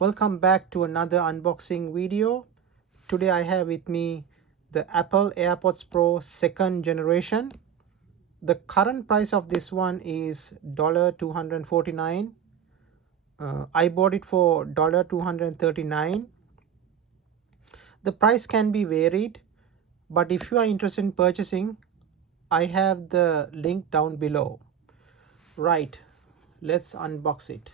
Welcome back to another unboxing video. Today I have with me the Apple AirPods Pro 2nd generation. The current price of this one is $249. I bought it for $239. The price can be varied, but if you are interested in purchasing, I have the link down below. Right, let's unbox it.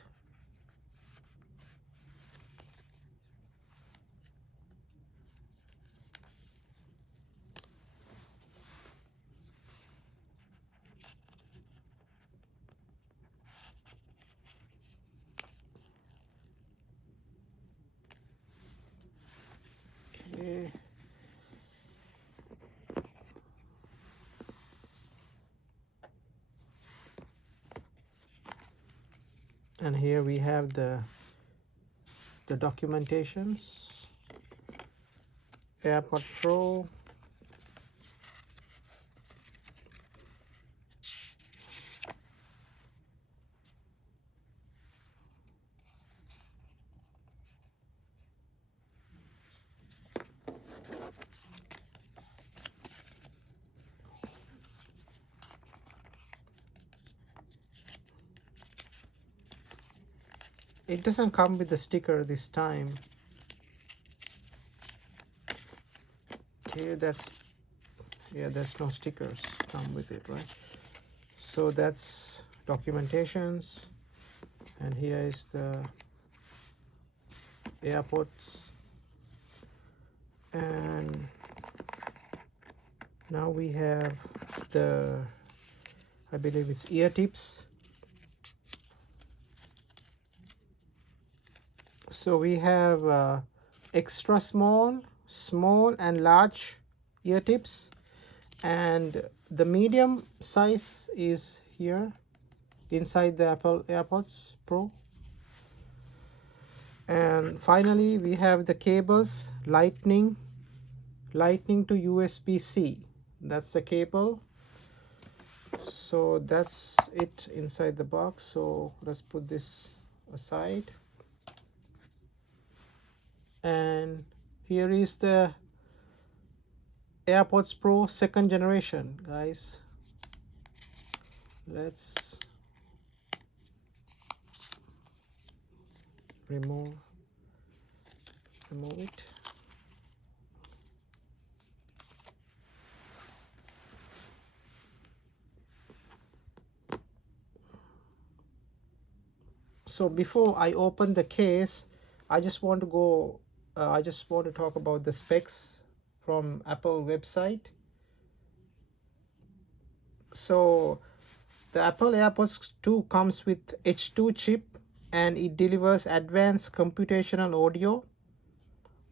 Okay. And here we have the documentations. AirPods Pro. It doesn't come with the sticker this time. Okay, there's no stickers come with it, right? So that's documentations, and here is the AirPods, and now we have the, I believe it's ear tips. So we have extra small, small and large ear tips, and the medium size is here inside the Apple AirPods Pro. And finally we have the cables, lightning to USB-C. That's the cable. So that's it inside the box. So let's put this aside. And here is the AirPods Pro 2nd generation, guys. Let's remove it. So before I open the case, I just want to talk about the specs from Apple website. So the Apple AirPods 2 comes with H2 chip, and it delivers advanced computational audio.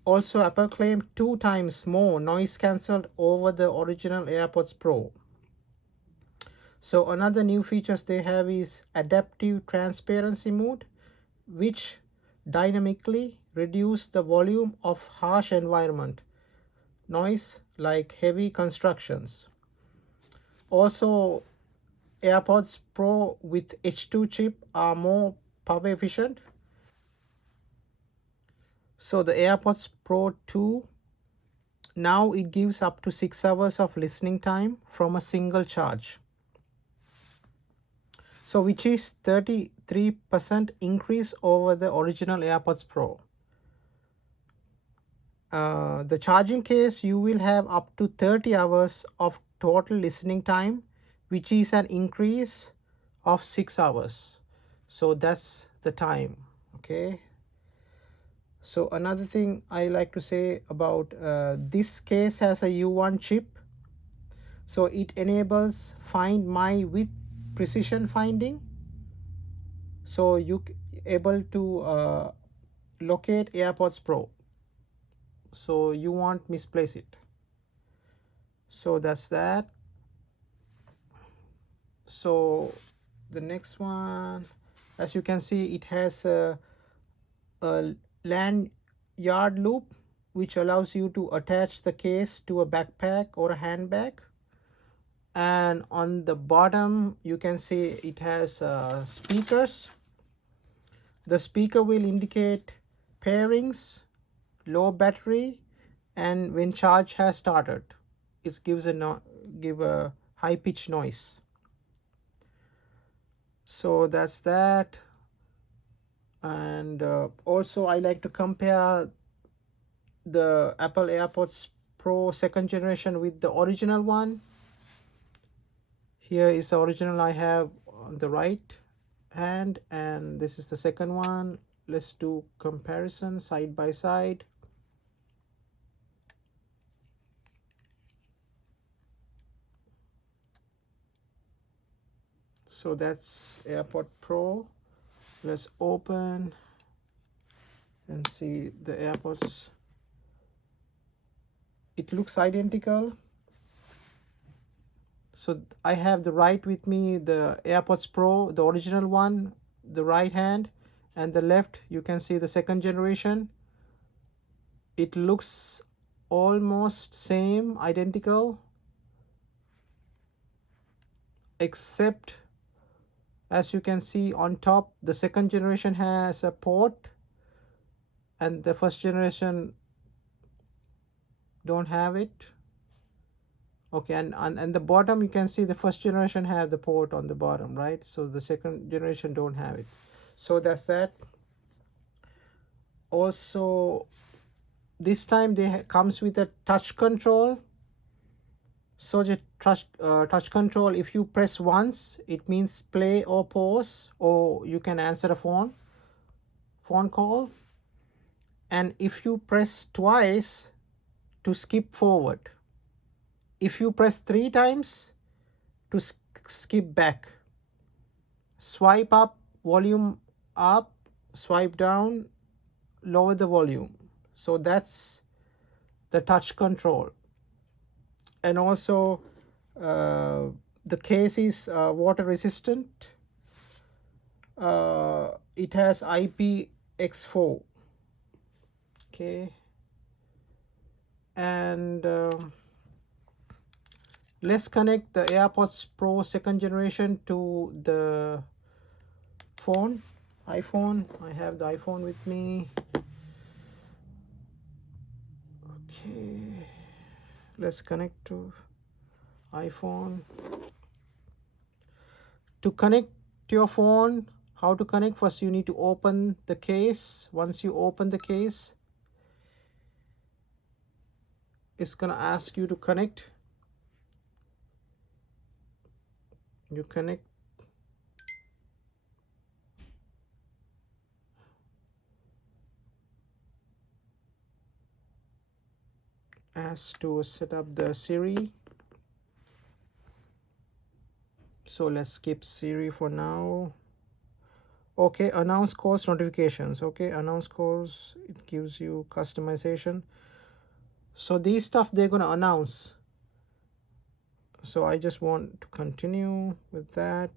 Also, Apple claimed 2 times more noise cancelled over the original AirPods Pro. So another new features they have is adaptive transparency mode, which dynamically reduce the volume of harsh environment noise like heavy constructions. Also, AirPods Pro with H2 chip are more power efficient. So the AirPods Pro 2, now it gives up to 6 hours of listening time from a single charge. So which is 33% increase over the original AirPods Pro. The charging case, you will have up to 30 hours of total listening time, which is an increase of 6 hours. So that's the time. Okay. So another thing I like to say about this case has a U1 chip. So it enables Find My with precision finding. So you able to locate AirPods Pro. So you won't misplace it. So that's that. So the next one, as you can see, it has a lanyard loop, which allows you to attach the case to a backpack or a handbag. And on the bottom you can see it has speakers. The speaker will indicate pairings, low battery, and when charge has started, it gives give a high pitch noise. So that's that. And also I like to compare the Apple AirPods Pro second generation with the original one. Here is the original I have on the right hand, and this is the second one. Let's do comparison side by side. So that's AirPod Pro. Let's open and see the AirPods. It looks identical. So I have the right with me, the AirPods Pro, the original one, the right hand, and the left you can see the second generation. It looks almost same, identical, except as you can see on top, the second generation has a port and the first generation don't have it. Okay, and the bottom you can see the first generation have the port on the bottom, right? So the second generation don't have it. So that's that. Also, this time they comes with a touch control. So the touch control, if you press once, it means play or pause, or you can answer a phone call. And if you press twice, to skip forward. If you press 3 times, to skip back. Swipe up, volume up, swipe down, lower the volume. So that's the touch control. And also the case is water resistant. It has IPX4. Okay. And let's connect the AirPods Pro second generation to the iPhone. I have the iPhone with me. Okay, let's connect to iPhone. To connect to your phone, how to connect? First you need to open the case. Once you open the case, it's gonna ask you to connect. You connect. Ask to set up the Siri. So let's skip Siri for now. Okay, announce calls notifications. Okay, announce calls, it gives you customization. So these stuff they're gonna announce. So I just want to continue with that.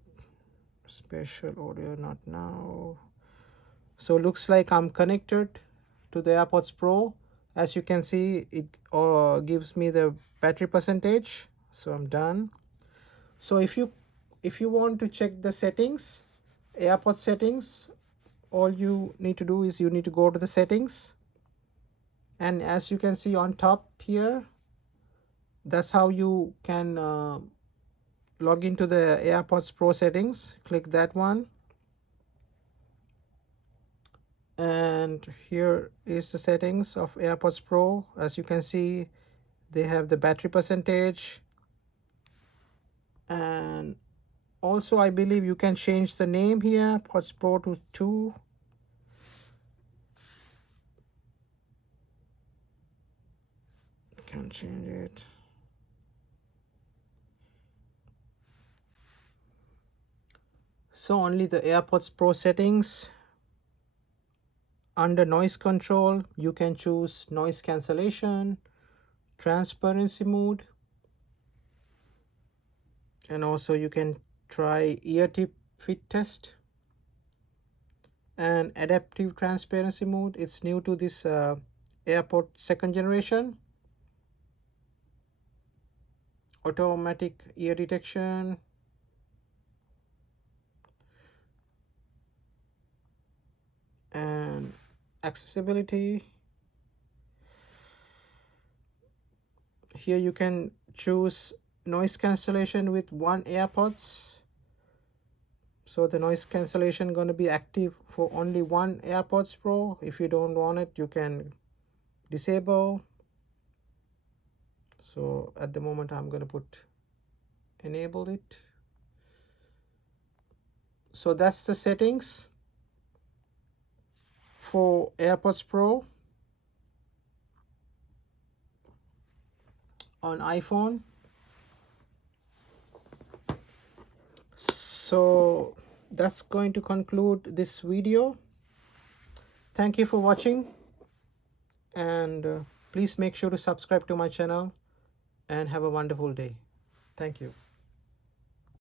Special audio, not now. So looks like I'm connected to the AirPods Pro. As you can see, it gives me the battery percentage. So I'm done. So if you want to check the settings, AirPods settings, all you need to do is you need to go to the settings, and as you can see on top here, that's how you can log into the AirPods Pro settings. Click that one, and here is the settings of AirPods Pro. As you can see, they have the battery percentage, and also I believe you can change the name here, AirPods Pro to 2. Can change it. So only the AirPods Pro settings. Under noise control, you can choose noise cancellation, transparency mode, and also you can try ear tip fit test and adaptive transparency mode. It's new to this AirPod second generation. Automatic ear detection, and accessibility. Here you can choose noise cancellation with one AirPods. So the noise cancellation going to be active for only one AirPods Pro. If you don't want it, you can disable. So at the moment I'm going to put enable it. So that's the settings for AirPods Pro on iPhone. So that's going to conclude this video. Thank you for watching, and please make sure to subscribe to my channel and have a wonderful day. Thank you.